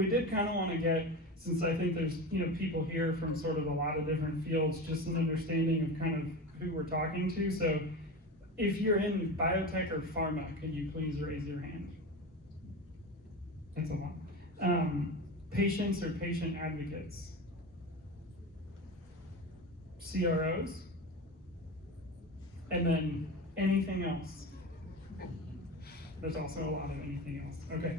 we did kind of want to get, since I think there's people here from sort of a lot of different fields, just an understanding of kind of who we're talking to. So if you're in biotech or pharma, could you please raise your hand? That's a lot. Patients or patient advocates? CROs? And then anything else? There's also a lot of anything else. Okay.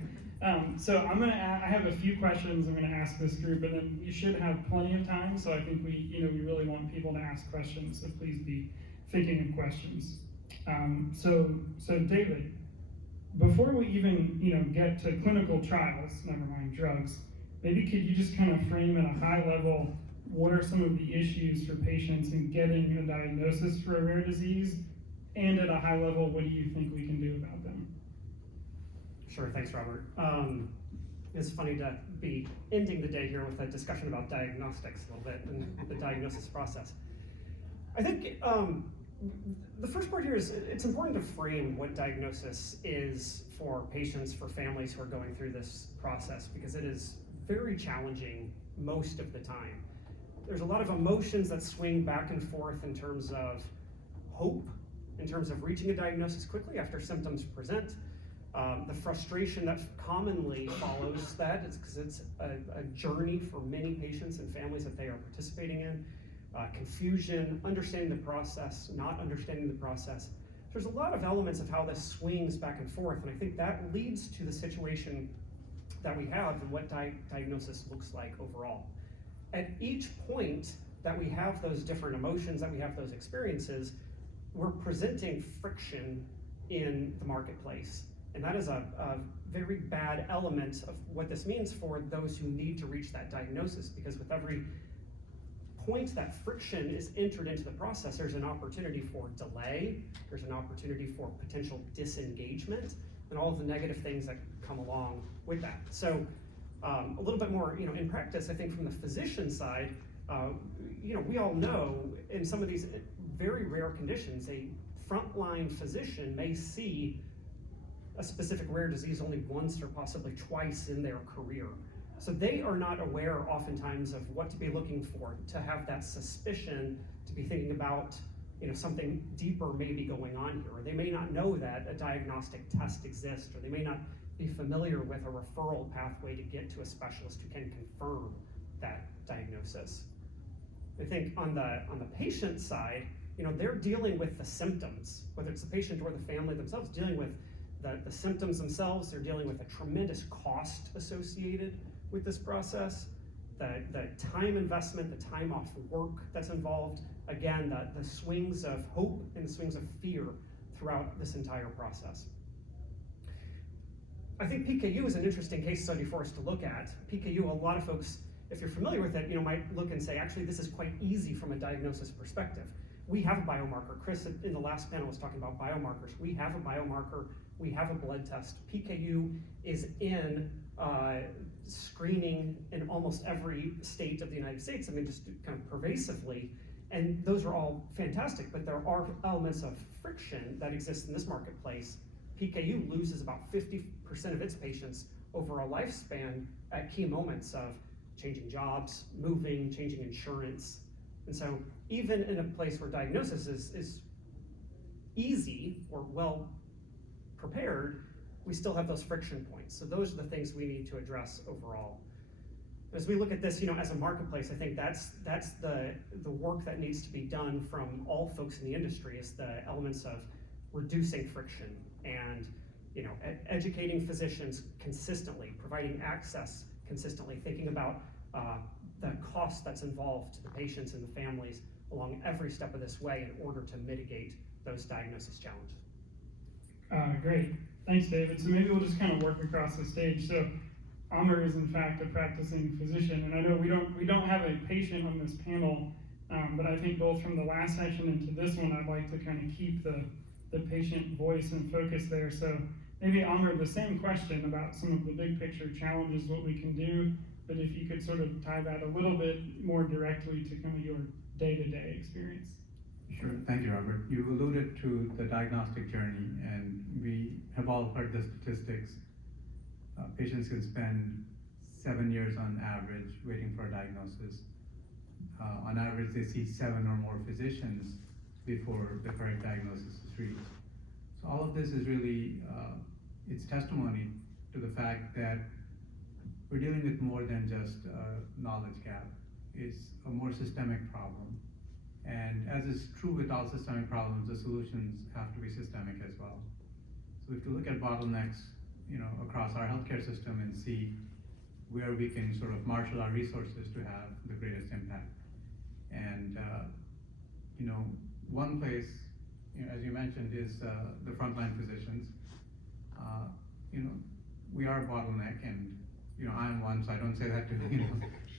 So I have a few questions I'm gonna ask this group, and then you should have plenty of time. So I think we really want people to ask questions. So please be thinking of questions. So David, before we even get to clinical trials, never mind drugs, maybe could you just kind of frame at a high level what are some of the issues for patients in getting a diagnosis for a rare disease, and at a high level, what do you think we can do about them? Sure, thanks, Robert. It's funny to be ending the day here with a discussion about diagnostics a little bit and the diagnosis process. I think the first part here is it's important to frame what diagnosis is for patients, for families who are going through this process, because it is very challenging most of the time. There's a lot of emotions that swing back and forth in terms of hope, in terms of reaching a diagnosis quickly after symptoms present. The frustration that commonly follows that is because it's a journey for many patients and families that they are participating in. Confusion, understanding the process, not understanding the process. There's a lot of elements of how this swings back and forth, and I think that leads to the situation that we have and what diagnosis looks like overall. At each point that we have those different emotions, that we have those experiences, we're presenting friction in the marketplace. And that is a very bad element of what this means for those who need to reach that diagnosis, because with every point that friction is entered into the process, there's an opportunity for delay, there's an opportunity for potential disengagement, and all of the negative things that come along with that. So a little bit more, in practice, I think from the physician side, we all know in some of these very rare conditions, a frontline physician may see a specific rare disease only once or possibly twice in their career. So they are not aware oftentimes of what to be looking for, to have that suspicion, to be thinking about something deeper may be going on here, or they may not know that a diagnostic test exists, or they may not be familiar with a referral pathway to get to a specialist who can confirm that diagnosis. I think on the patient side, they're dealing with the symptoms, whether it's the patient or the family themselves, dealing with the symptoms themselves. They're dealing with a tremendous cost associated with this process, the time investment, the time off work that's involved, again, the swings of hope and the swings of fear throughout this entire process. I think PKU is an interesting case study for us to look at. PKU, a lot of folks, if you're familiar with it, might look and say, actually, this is quite easy from a diagnosis perspective. We have a biomarker. Chris, in the last panel, was talking about biomarkers. We have a biomarker. We have a blood test. PKU is in screening in almost every state of the United States. I mean, just kind of pervasively. And those are all fantastic, but there are elements of friction that exist in this marketplace. PKU loses about 50% of its patients over a lifespan at key moments of changing jobs, moving, changing insurance. And so even in a place where diagnosis is easy or well prepared, we still have those friction points. So those are the things we need to address overall. As we look at this, as a marketplace, I think that's the work that needs to be done from all folks in the industry, is the elements of reducing friction and educating physicians consistently, providing access consistently, thinking about the cost that's involved to the patients and the families along every step of this way in order to mitigate those diagnosis challenges. Great, thanks, David. So maybe we'll just kind of work across the stage. So Amr is in fact a practicing physician, and I know we don't have a patient on this panel, but I think both from the last session into this one, I'd like to kind of keep the patient voice and focus there. So maybe Amr, the same question about some of the big picture challenges, what we can do, but if you could sort of tie that a little bit more directly to kind of your day-to-day experience. Sure, thank you, Robert. You alluded to the diagnostic journey, and we have all heard the statistics. Patients can spend 7 years on average waiting for a diagnosis. On average, they see 7 or more physicians before the correct diagnosis is reached. So all of this is really, it's testimony to the fact that we're dealing with more than just a knowledge gap. It's a more systemic problem. And as is true with all systemic problems, the solutions have to be systemic as well. So if you look at bottlenecks, across our healthcare system and see where we can sort of marshal our resources to have the greatest impact. And, one place, as you mentioned, is the frontline physicians. We are a bottleneck, and I'm one, so I don't say that to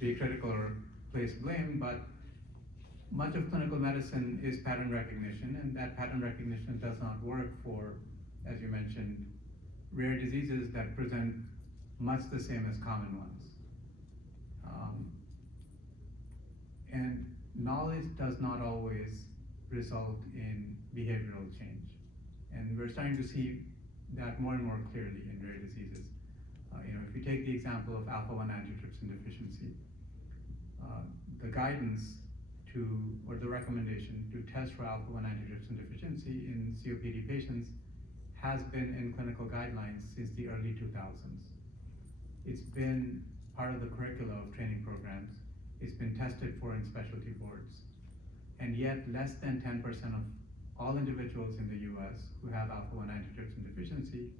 be critical or place blame, but much of clinical medicine is pattern recognition, and that pattern recognition does not work for, as you mentioned, rare diseases that present much the same as common ones. And knowledge does not always result in behavioral change. And we're starting to see that more and more clearly in rare diseases. If you take the example of alpha-1 antitrypsin deficiency, the guidance or the recommendation to test for alpha-1 antitrypsin deficiency in COPD patients has been in clinical guidelines since the early 2000s. It's been part of the curricula of training programs. It's been tested for in specialty boards. And yet less than 10% of all individuals in the US who have alpha-1 antitrypsin deficiency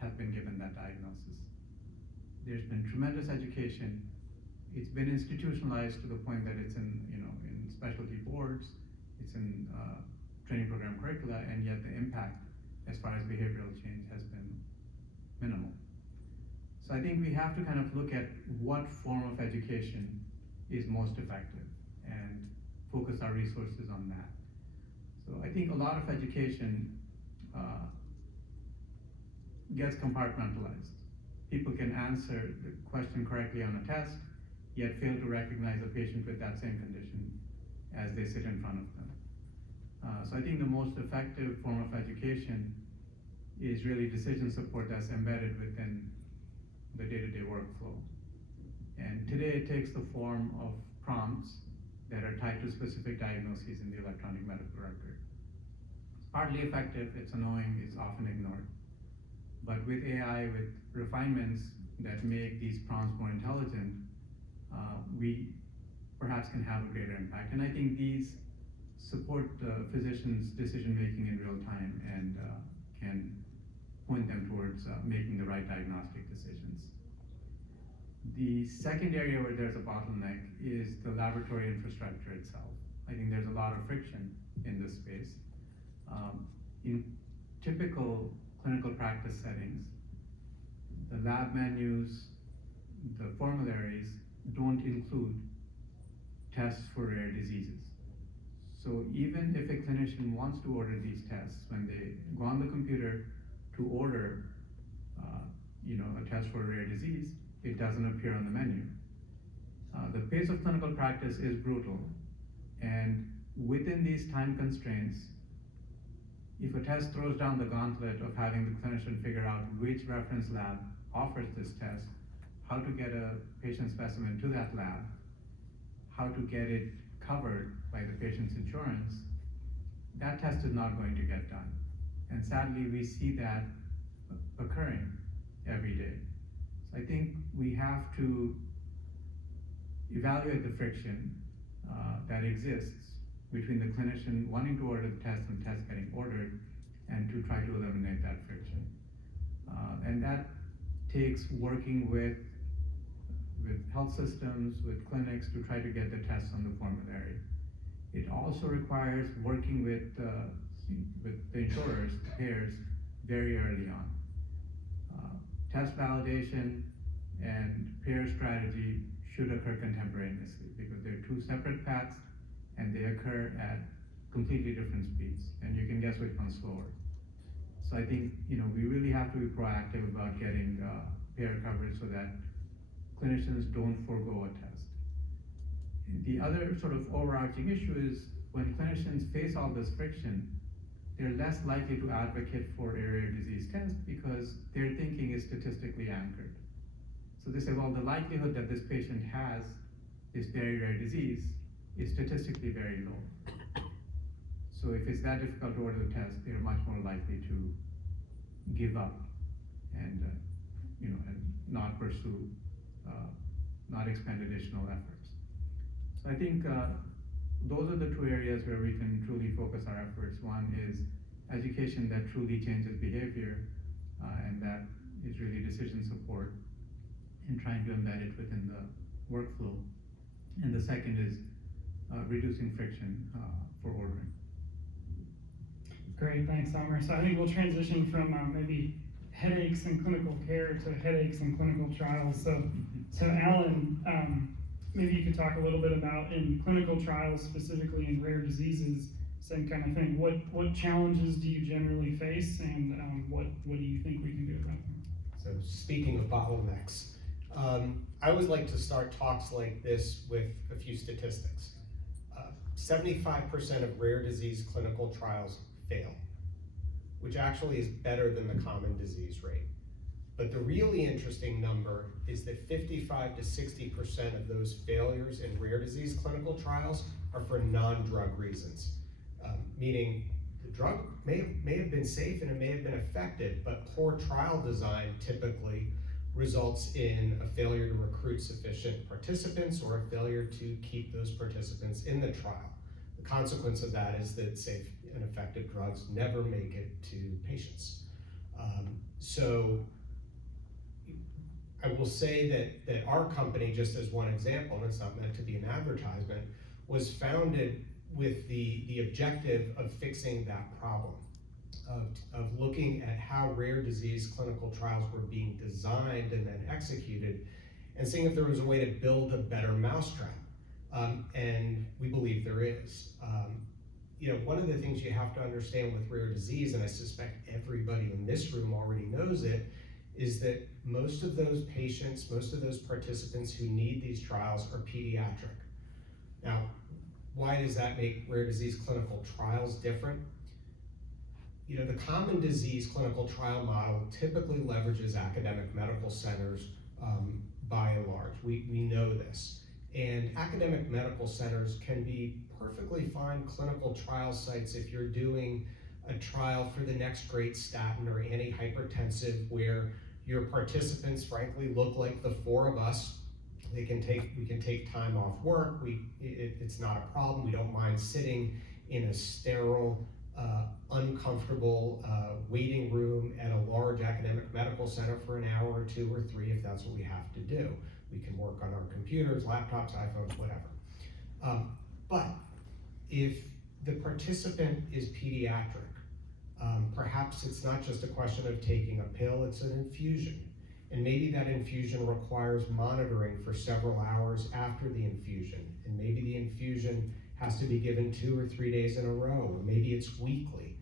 have been given that diagnosis. There's been tremendous education. It's been institutionalized to the point that it's in specialty boards, it's in training program curricula, and yet the impact as far as behavioral change has been minimal. So I think we have to kind of look at what form of education is most effective and focus our resources on that. So I think a lot of education gets compartmentalized. People can answer the question correctly on a test, yet fail to recognize a patient with that same condition as they sit in front of them. So I think the most effective form of education is really decision support that's embedded within the day-to-day workflow. And today it takes the form of prompts that are tied to specific diagnoses in the electronic medical record. It's partly effective, it's annoying, it's often ignored. But with AI, with refinements that make these prompts more intelligent, we perhaps can have a greater impact. And I think these support the physician's decision-making in real time and can point them towards making the right diagnostic decisions. The second area where there's a bottleneck is the laboratory infrastructure itself. I think there's a lot of friction in this space. In typical clinical practice settings, the lab menus, the formularies don't include tests for rare diseases. So even if a clinician wants to order these tests, when they go on the computer to order a test for a rare disease, it doesn't appear on the menu. The pace of clinical practice is brutal, and within these time constraints, if a test throws down the gauntlet of having the clinician figure out which reference lab offers this test, how to get a patient specimen to that lab, how to get it covered by the patient's insurance, that test is not going to get done. And sadly, we see that occurring every day. So I think we have to evaluate the friction that exists between the clinician wanting to order the test and the test getting ordered, and to try to eliminate that friction. And that takes working with health systems, with clinics to try to get the tests on the formulary. It also requires working with the insurers, the payers, very early on. Test validation and payer strategy should occur contemporaneously, because they're two separate paths and they occur at completely different speeds, and you can guess which one's slower. So I think we really have to be proactive about getting payer coverage so that clinicians don't forego a test. The other sort of overarching issue is when clinicians face all this friction, they're less likely to advocate for a rare disease test because their thinking is statistically anchored. So they say, well, the likelihood that this patient has this very rare disease is statistically very low. So if it's that difficult to order the test, they're much more likely to give up and and not pursue, not expend additional efforts. So I think those are the two areas where we can truly focus our efforts. One is education that truly changes behavior, and that is really decision support, and trying to embed it within the workflow. And the second is reducing friction for ordering. Great, thanks, Amr. So I think we'll transition from maybe headaches in clinical care to headaches in clinical trials. So Alan, maybe you could talk a little bit about in clinical trials, specifically in rare diseases, same kind of thing. What challenges do you generally face, and what do you think we can do about them? So speaking of bottlenecks, I always like to start talks like this with a few statistics. 75% of rare disease clinical trials fail, which actually is better than the common disease rate. But the really interesting number is that 55 to 60% of those failures in rare disease clinical trials are for non-drug reasons, meaning the drug may have been safe and it may have been effective, but poor trial design typically results in a failure to recruit sufficient participants or a failure to keep those participants in the trial. The consequence of that is that safe and effective drugs never make it to patients. So I will say that our company, just as one example, and it's not meant to be an advertisement, was founded with the objective of fixing that problem, of looking at how rare disease clinical trials were being designed and then executed, and seeing if there was a way to build a better mousetrap. And we believe there is. One of the things you have to understand with rare disease, and I suspect everybody in this room already knows it, is that most of those patients, most of those participants who need these trials are pediatric. Now, why does that make rare disease clinical trials different? The common disease clinical trial model typically leverages academic medical centers by and large. We know this. And academic medical centers can be perfectly fine clinical trial sites if you're doing a trial for the next great statin or antihypertensive where your participants frankly look like the four of us. We can take time off work. It's not a problem. We don't mind sitting in a sterile, uncomfortable waiting room at a large academic medical center for an hour or 2 or 3 if that's what we have to do. We can work on our computers, laptops, iPhones, whatever. But if the participant is pediatric, perhaps it's not just a question of taking a pill, it's an infusion. And maybe that infusion requires monitoring for several hours after the infusion. And maybe the infusion has to be given 2 or 3 days in a row, or maybe it's weekly.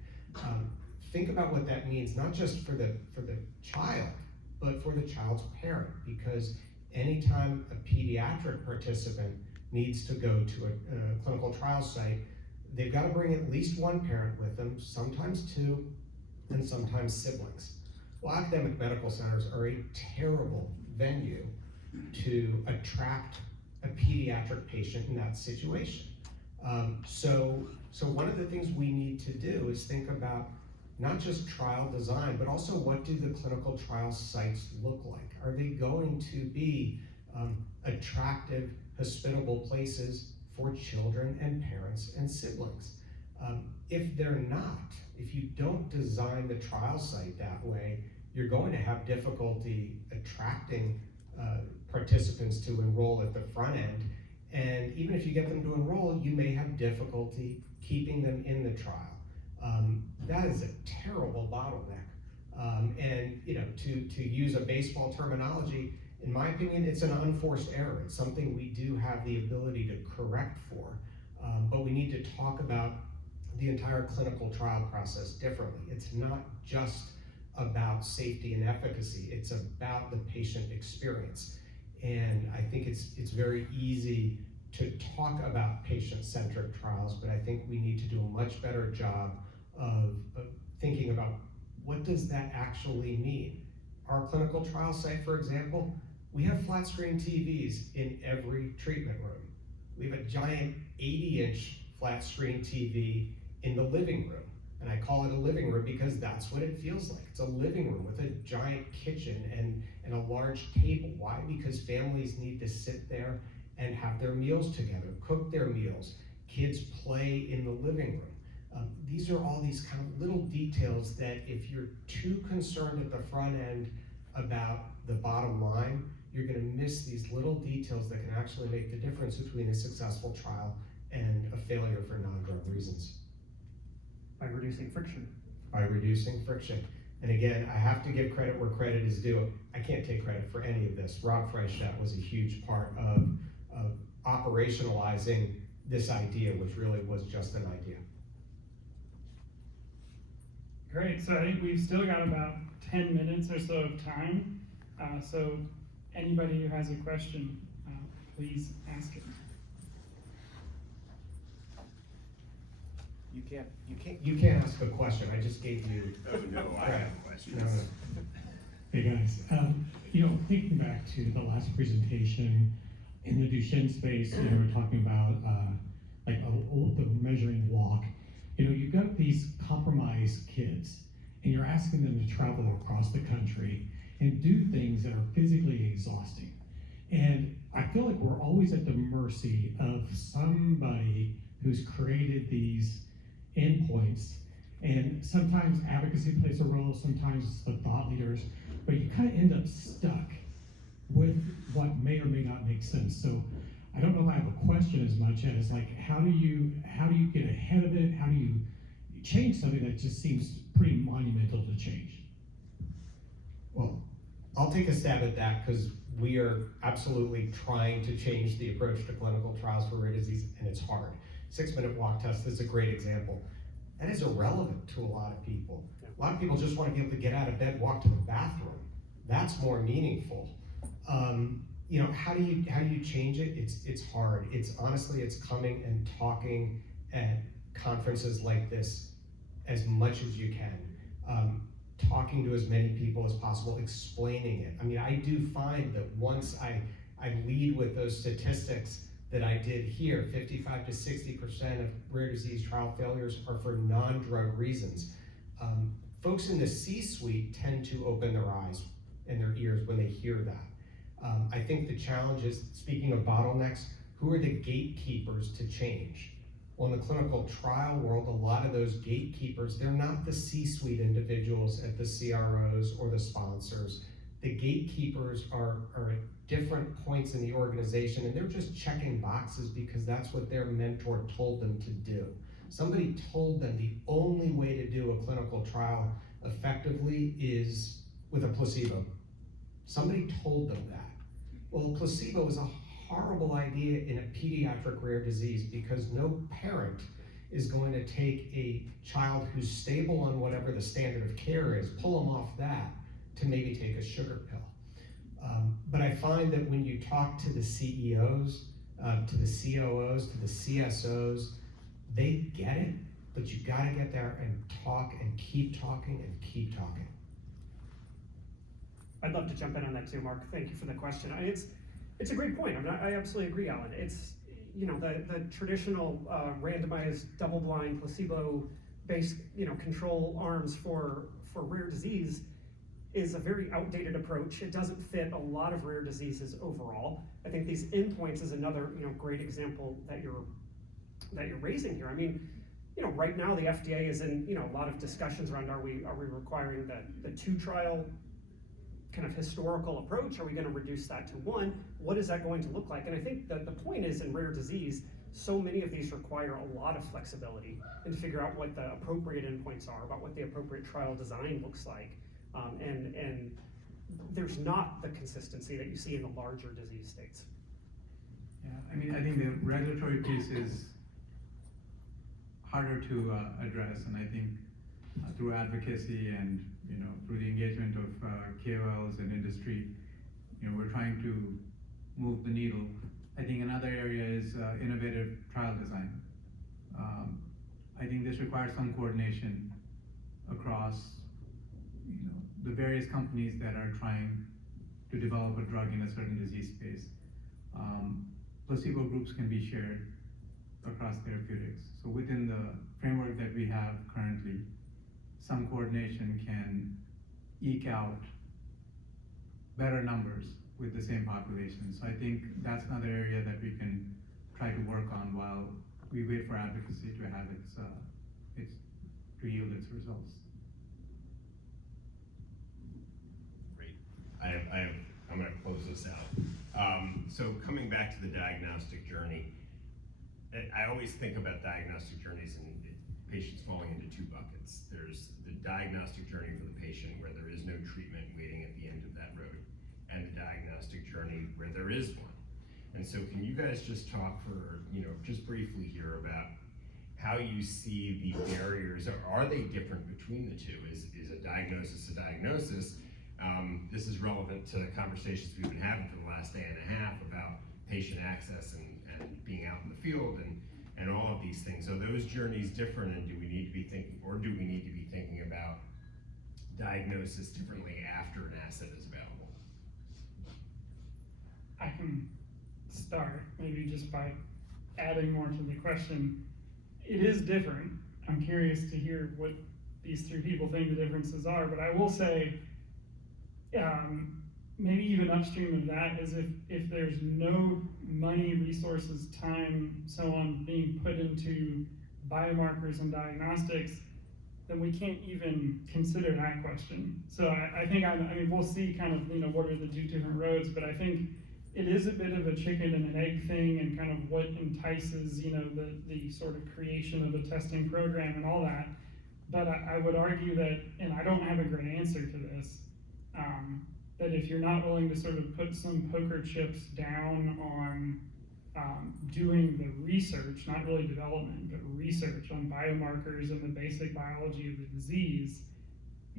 Think about what that means, not just for the child, but for the child's parent, because anytime a pediatric participant needs to go to a clinical trial site, they've got to bring at least one parent with them, sometimes 2, and sometimes siblings. Well, academic medical centers are a terrible venue to attract a pediatric patient in that situation. So one of the things we need to do is think about not just trial design, but also what do the clinical trial sites look like? Are they going to be attractive, hospitable places for children and parents and siblings? If they're not, if you don't design the trial site that way, you're going to have difficulty attracting participants to enroll at the front end. And even if you get them to enroll, you may have difficulty keeping them in the trial. That is a terrible bottleneck. And to use a baseball terminology, in my opinion, it's an unforced error. It's something we do have the ability to correct for, but we need to talk about the entire clinical trial process differently. It's not just about safety and efficacy, it's about the patient experience. And I think it's very easy to talk about patient-centric trials, but I think we need to do a much better job of thinking about what does that actually mean. Our clinical trial site, for example, We have flat screen TVs in every treatment room. We have a giant 80-inch flat screen TV in the living room. And I call it a living room because that's what it feels like. It's a living room with a giant kitchen and a large table. Why? Because families need to sit there and have their meals together, cook their meals. Kids play in the living room. These are all these kind of little details that if you're too concerned at the front end about the bottom line, you're gonna miss these little details that can actually make the difference between a successful trial and a failure for non-drug reasons. By reducing friction. By reducing friction. And again, I have to give credit where credit is due. I can't take credit for any of this. Rob Freistadt was a huge part of operationalizing this idea, which really was just an idea. Great, so I think we've still got about 10 minutes or so of time. So anybody who has a question, please ask it. You can't ask a question. I just gave you. Oh no, I have questions. No. Hey guys, thinking back to the last presentation in the Duchenne space, we're talking about the measuring walk. You've got these compromised kids, and you're asking them to travel across the country and do things that are physically exhausting. And I feel like we're always at the mercy of somebody who's created these endpoints. And sometimes advocacy plays a role, sometimes it's the thought leaders, but you kind of end up stuck with what may or may not make sense. So I don't know if I have a question as much as how do you get ahead of it? How do you change something that just seems pretty monumental to change? Well, I'll take a stab at that because we are absolutely trying to change the approach to clinical trials for rare disease, and it's hard. 6-minute walk test is a great example. That is irrelevant to a lot of people. A lot of people just want to be able to get out of bed, walk to the bathroom. That's more meaningful. How do you change it? It's hard. It's coming and talking at conferences like this as much as you can. Talking to as many people as possible, explaining it. I do find that once I lead with those statistics that I did here, 55 to 60% of rare disease trial failures are for non-drug reasons. Folks in the C-suite tend to open their eyes and their ears when they hear that. I think the challenge is, speaking of bottlenecks, who are the gatekeepers to change? Well, in the clinical trial world, a lot of those gatekeepers, they're not the C-suite individuals at the CROs or the sponsors. The gatekeepers are at different points in the organization, and they're just checking boxes because that's what their mentor told them to do. Somebody told them the only way to do a clinical trial effectively is with a placebo. Somebody told them that. Well, placebo is a horrible idea in a pediatric rare disease because no parent is going to take a child who's stable on whatever the standard of care is, pull them off that to maybe take a sugar pill. But I find that when you talk to the CEOs, to the COOs, to the CSOs, they get it, but you gotta get there and talk and keep talking and keep talking. I'd love to jump in on that too, Mark. Thank you for the question. It's a great point. I absolutely agree, Alan. It's, the traditional randomized double-blind placebo-based, control arms for rare disease is a very outdated approach. It doesn't fit a lot of rare diseases overall. I think these endpoints is another, great example that you're raising here. Right now the FDA is in, a lot of discussions around are we requiring the 2-trial kind of historical approach? Are we going to reduce that to 1? What is that going to look like? And I think that the point is, in rare disease, so many of these require a lot of flexibility and to figure out what the appropriate endpoints are, about what the appropriate trial design looks like. And there's not the consistency that you see in the larger disease states. Yeah, I think the regulatory piece is harder to address, and I think through advocacy and through the engagement of KOLs and industry, we're trying to move the needle. I think another area is innovative trial design. I think this requires some coordination across the various companies that are trying to develop a drug in a certain disease space. Placebo groups can be shared across therapeutics. So within the framework that we have currently, some coordination can eke out better numbers with the same population. So I think that's another area that we can try to work on while we wait for advocacy to have its to yield its results. Great. I'm going to close this out. So coming back to the diagnostic journey, I always think about diagnostic journeys and patients falling into two buckets. There's the diagnostic journey for the patient where there is no treatment waiting at the end of that road, and the diagnostic journey where there is one. And so can you guys just talk for, just briefly here about how you see the barriers, or are they different between the two? Is a diagnosis a diagnosis? This is relevant to the conversations we've been having for the last day and a half about patient access and being out in the field and all of these things. Are those journeys different, and do we need to be thinking about diagnosis differently after an asset is available? I can start maybe just by adding more to the question. It is different. I'm curious to hear what these three people think the differences are, but I will say, maybe even upstream of that is if there's no money, resources, time, so on being put into biomarkers and diagnostics, then we can't even consider that question. So I think we'll see kind of, what are the two different roads, but I think it is a bit of a chicken and an egg thing, and kind of what entices, the sort of creation of a testing program and all that. But I would argue that, and I don't have a great answer to this, that if you're not willing to sort of put some poker chips down on doing the research, not really development, but research on biomarkers and the basic biology of the disease,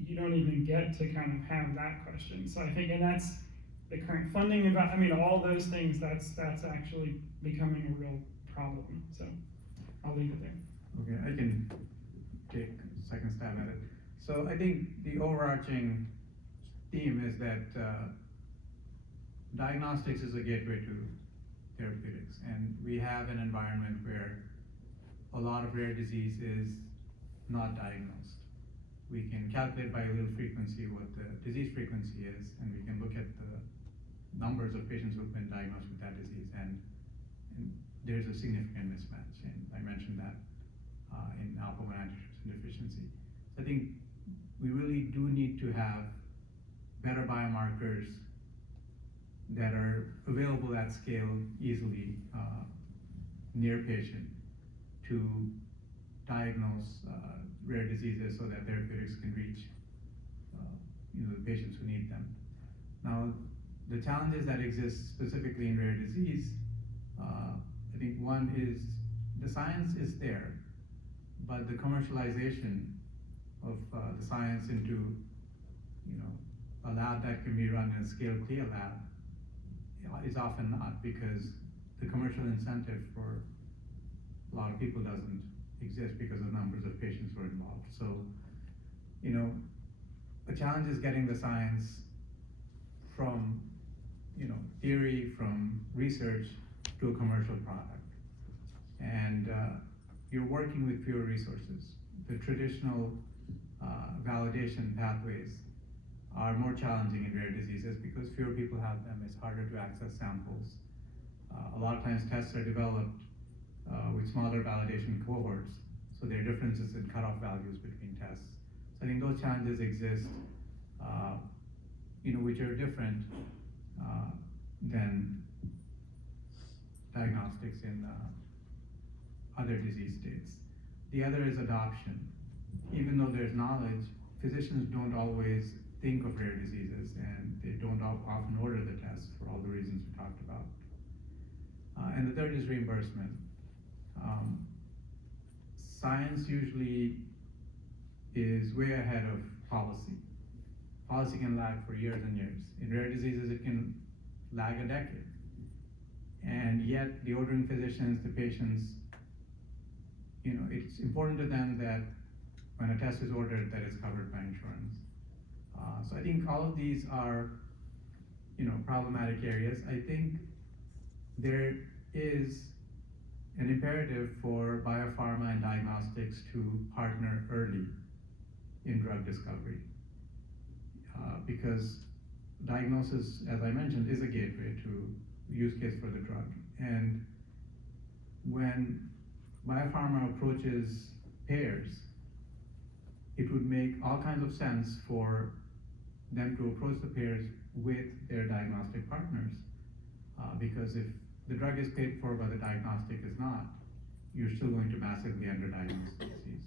you don't even get to kind of have that question. So I think, and that's the current funding all those things, that's actually becoming a real problem. So I'll leave it there. Okay, I can take a second stab at it. So I think the overarching theme is that diagnostics is a gateway to therapeutics, and we have an environment where a lot of rare disease is not diagnosed. We can calculate by allele frequency what the disease frequency is, and we can look at the numbers of patients who've been diagnosed with that disease, and there's a significant mismatch, and I mentioned that in alpha-1 antitrypsin deficiency. So I think we really do need to have better biomarkers that are available at scale easily near patient to diagnose rare diseases so that therapeutics can reach the patients who need them. Now, the challenges that exist specifically in rare disease, I think one is the science is there, but the commercialization of the science into a lab that can be run in a scale CLIA lab is often not, because the commercial incentive for a lot of people doesn't exist because of numbers of patients who are involved. So, the challenge is getting the science from, theory, from research to a commercial product. And you're working with fewer resources. The traditional validation pathways are more challenging in rare diseases because fewer people have them. It's harder to access samples. A lot of times tests are developed with smaller validation cohorts, so there are differences in cutoff values between tests. So I think those challenges exist, which are different than diagnostics in other disease states. The other is adoption. Even though there's knowledge, physicians don't always think of rare diseases, and they don't often order the tests for all the reasons we talked about. And the third is reimbursement. Science usually is way ahead of policy. Policy can lag for years and years. In rare diseases, it can lag a decade. And yet, the ordering physicians, the patients, it's important to them that when a test is ordered, that it's covered by insurance. So I think all of these are problematic areas, I think there is an imperative for biopharma and diagnostics to partner early in drug discovery. Because diagnosis, as I mentioned, is a gateway to use case for the drug. And when biopharma approaches payers, it would make all kinds of sense for them to approach the payers with their diagnostic partners. Because if the drug is paid for but the diagnostic is not, you're still going to massively underdiagnose disease.